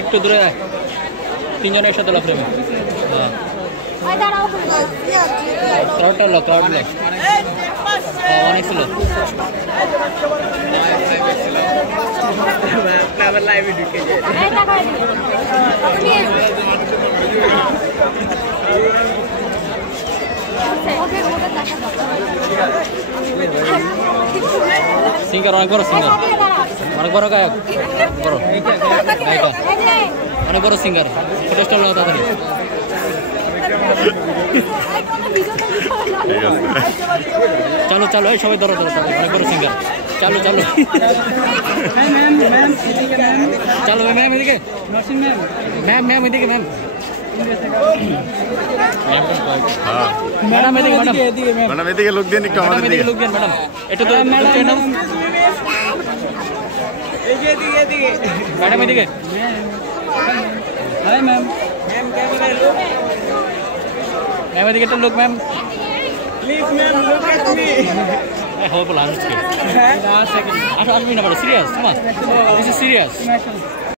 একটু দূরে তিনজনের একসাথে লো ফ্রেমে। ক্রাউডটা লো, ক্রাউড লো, অনেক ছিল। সিঙ্গার অনেক বড়, সিঙ্গার অনেক বড় গায়ক, বড় গায়িকা, অনেক বড় সিঙ্গার। ফটো স্টল তাড়াতাড়ি। চলো চলো, এই সবাই ধরো ধরো, অনেক বড় সিঙ্গার। চলো চলো চলো ম্যাম এদিকে, ম্যাম ম্যাম এদিকে, ম্যাম ম্যাডাম এদিকে, ম্যাডাম এদিকে লোক দেন একটু, আমাদের এদিকে লোক দেন ম্যাডাম একটু। তো ম্যাডাম এদিকে, ম্যাম ম্যাম এদিকে একটা লোক, ma'am please ma'am look at me. হবে বলা আসবে না, সিরিয়াস, দিস ইজ সিরিয়াস।